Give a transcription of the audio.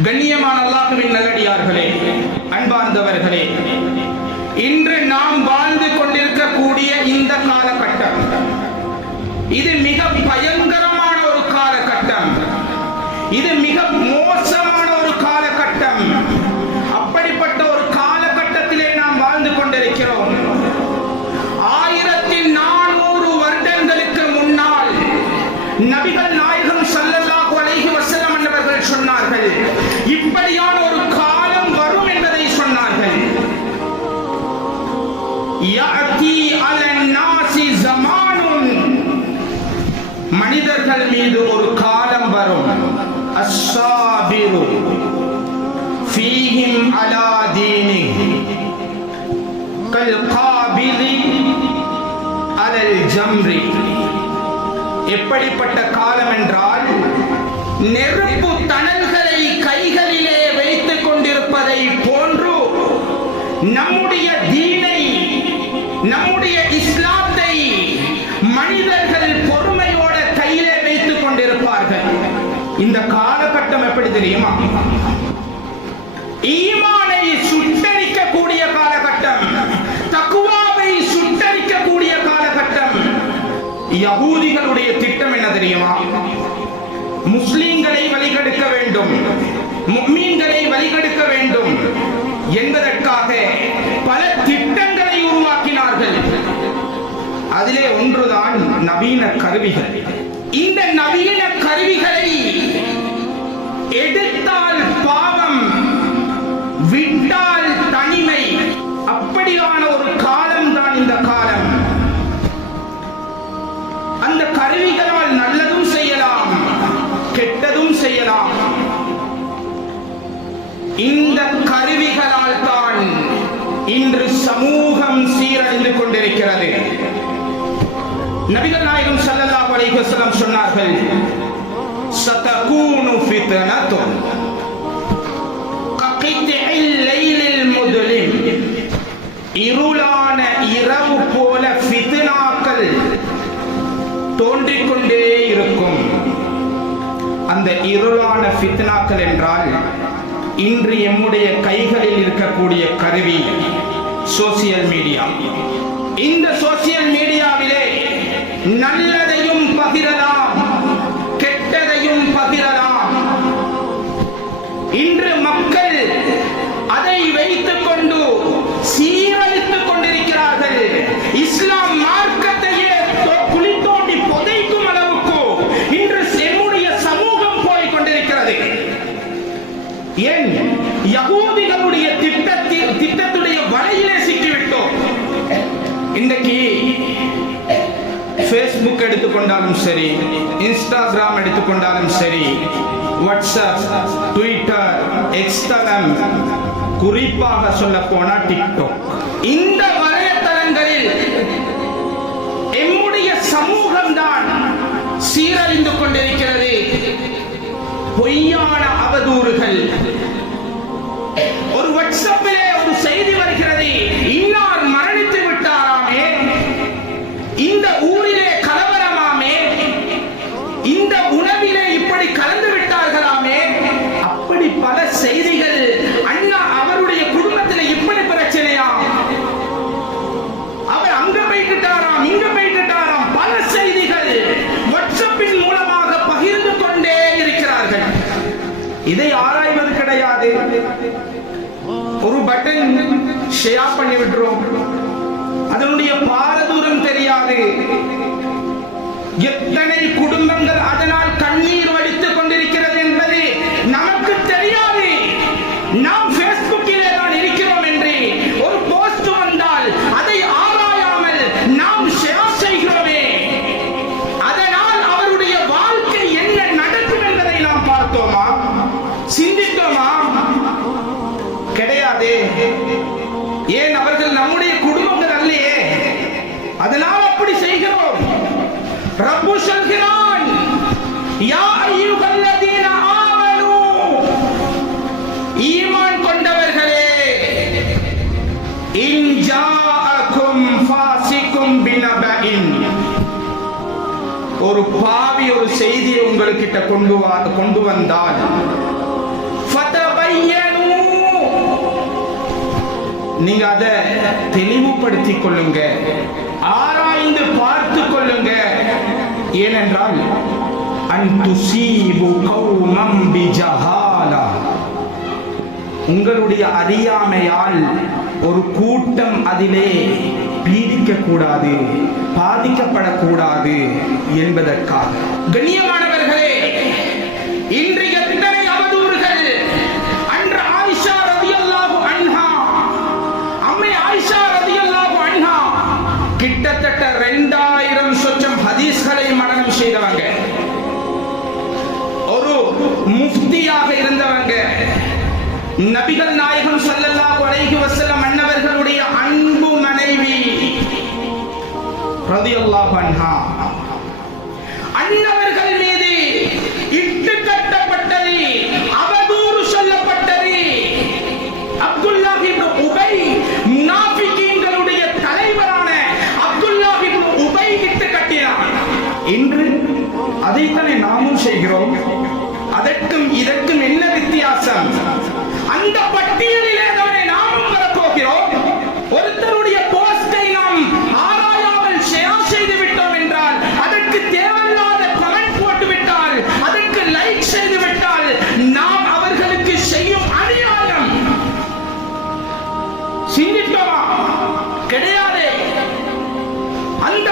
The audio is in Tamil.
கண்ணியமான அல்லாஹ்வின் நல்லடியார்களே, அன்பார்ந்தவர்களே, இன்று நாம் வாழ்ந்து கொண்டிருக்கக்கூடிய இந்த காலகட்டம் இது மிக பயங்கரமான ஒரு காலகட்டம், இது மிக மோசமான ஒரு காலகட்டம். அப்படிப்பட்ட ஒரு காலகட்டத்திலே நாம் வாழ்ந்து கொண்டிருக்கிறோம். 1400 வருடங்களுக்கு முன்னால் நபிகள் நாயகம் ஸல்லல்லாஹு அலைஹி வஸல்லம் அவர்கள் சொன்னார்கள், இப்படியான ஒரு காலம் வரும் என்பதை சொன்னார்கள். யாதி அலன் நாஸி ஸமானுன், மனிதர்கள் மீது ஒரு காலம் வரும். அஸ்ஸாபிரு ஃபீஹிம் அலா தீனிஹி கல் காபிலி அலல் ஜம்ரி. எப்படிப்பட்ட காலம் என்றால், நெருப்பு தணல்களை கைகளிலே வைத்துக் கொண்டிருப்பதை போன்று நம்முடைய தீனை, நம்முடைய இஸ்லாத்தை மனிதர்கள் பொறுமையோட கையிலே வைத்துக் கொண்டிருப்பார்கள். இந்த காலகட்டம் எப்படி தெரியுமா? ஈமானை சுட்டரிக்கக்கூடிய காலகட்டம், தக்வாவை சுட்டரிக்கக்கூடிய காலகட்டம். யகூதிகளுடைய திட்டம் என்ன தெரியுமா? முஸ்லிம்களை வழிகெடுக்க வேண்டும், முஃமின்களை வழிகெடுக்க வேண்டும் என்பதற்காக பல திட்டங்களை உருவாக்கினார்கள். அதிலே ஒன்றுதான் நவீன கருவிகள். இந்த நவீன கருவிகளை எடுத்தால் பாவம், விட்டால் தனிமை. அப்படியான ஒரு காலம் தான் இந்த காலம். அந்த கருவிகளால் நல்லதும் செய்யலாம், கெட்டதும் செய்யலாம். இந்த கருவிகளால் தான் இன்று சமூகம் சீரழிந்து கொண்டிருக்கிறது. நபிகள் நாயகம் ஸல்லல்லாஹு அலைஹி வஸல்லம் சொன்னார்கள், சதகூனு ஃபித்னத்துன் ககித்இல் லைலில் முத்லிம். இருளான இரவு போல ஃபித்னாக்கள் தோன்றிக்கொண்டே இருக்கும். அந்த இருளான ஃபித்னாக்கள் என்றால் இன்று எம்முடைய கைகளில் இருக்கக்கூடிய கருவி சோசியல் மீடியா. இந்த சோசியல் மீடியாவிலே நல்லதையும் பகிரலாம், கெட்டதையும் பகிரலாம். இன்று மக்கள் அதை வைத்துக் கொண்டு சீரழித்துக் கொண்டிருக்கிறார்கள். இஸ்லாம் மார்க்கத்தையே குழி தோண்டி புதைக்கும் அளவுக்கு இன்று நம்முடைய சமூகம் போய் கொண்டிருக்கிறது. ஏன்? யகூதிகளுடைய திட்டத்துடைய வலையிலே சிக்கிவிட்டோம். இன்றைக்கு ஃபேஸ்புக் எடுத்துக்கொண்டாலும் சரி, இன்ஸ்டாகிராம் எடுத்துக்கொண்டாலும் சரி, வாட்ஸ்அப், ட்விட்டர், எக்ஸ்டாகிராம், குறிப்பாக சொல்ல போனா டிக்டாக், இந்த வலைத்தளங்களில் எம்முடைய சமூகம் தான் சீரழிந்து கொண்டிருக்கிறது. பொய்யான அவதூறுகள். ஒரு வாட்ஸ்அப்பிலே ஒரு செய்தி வருகிறது, இன்னார் மரணித்து விட்டாராமே, இந்த ஊரிலே கலவரமாமே, இந்த உணவிலே இப்படி கலந்து விட்டார்களாமே, அப்படி பல செய்திகள். அண்ணா அவருடைய குடும்பத்தில் இப்படி பிரச்சனையா, அவர் அங்க போய்கிட்டாராம், இங்க போய்கிட்டாராம், பல செய்திகள் வாட்ஸ்அப்பின் மூலமாக பகிர்ந்து கொண்டே இருக்கிறார்கள். இதை ஆராய்வது கிடையாது. ஒரு பட்டன் ஷேர் பண்ணி விட்டுறோம், அதனுடைய பாரதூரம் தெரியாது. எத்தனை குடும்பங்கள் அதனால் கண்ணீர் வடித்துக் கொண்டிருக்கிறது என்பது நமக்கு தெரியாது. நாம் ஃபேஸ்புக்கிலே தான் இருக்கிறோம் என்று ஒரு போஸ்ட் வந்தால் அதை ஆராயாமல் நாம் ஷேர் செய்கிறோமே, அதனால் அவருடைய வாழ்க்கை என்ன நடக்கும் என்பதை நாம் பார்த்தோமா, சிந்தித்தோமா? கிடையாது. ஏன்? அவர்கள் நம்முடைய குடும்பங்கள் அல்லையே, அதனால் அப்படி செய்கிறோம். ரப்பு சொல்கிறான், யா அய்யுஹல்லதீன ஆமனூ, ஈமான் கொண்டவர்களே, இன் ஜாஅகும் ஃபாஸிகும் பினபஇன், ஒரு பாவி ஒரு செய்தியை உங்கள்கிட்ட கொண்டு வந்தால் நீங்க அதை தெளிவுபடுத்திக் கொள்ளுங்க, ஆராய்ந்து பார்த்து கொள்ளுங்க. ஏனென்றால் அன்துசீபு கௌமம் பிஜஹாலா, உங்களுடைய அறியாமையால் ஒரு கூட்டம் அதிலே பீடிக்க கூடாது, பாதிக்கப்படக்கூடாது என்பதற்காக. கண்ணியமானவர்களே, இன்று எத்தனை அவதூறுகள்! அன்று ஆயிஷா ரலியல்லாஹு அன்ஹா, அம்மை ஆயிஷா ரலியல்லாஹு அன்ஹா கிட்டத்தட்ட 2000 சொச்சம் ஹதீஸ்களை மனனம் செய்தவங்க, ஒரு முஃப்தியாக இருந்தவங்க. நபிகள் நாயகம் ஸல்லல்லாஹு அலைஹி வஸல்லம் அன்னவர்களுடைய அன்பு மனைவி ரலியல்லாஹு அன்ஹா, அன்னவர்கள் மீது இட்டு கட்டப்பட்டது, அவதூறு சொல்லப்பட்டது. அப்துல்லாஹ் இப்னு உபை, முனாஃபிகீன்களுடைய தலைவரான அப்துல்லாஹ் இப்னு உபை இட்டு கட்டினார். இன்று அதைத்தானே நாமும் செய்கிறோம். அதற்கும் இதற்கும் என்ன வித்தியாசம்? அந்த பட்டியலிலே தானே நாமும் வரப்போகிறோம். ஒருத்தருடைய போஸ்டை நாம் ஆராயாமல் ஷேர் செய்து விட்டோம் என்றால், அதற்கு தேவையில்லாத கமெண்ட் போட்டு விட்டால், அதற்கு லைக் செய்து விட்டால், நாம் அவர்களுக்கு செய்யும் அநியாயம். சிந்தித்தோமா? கிடையாது. அந்த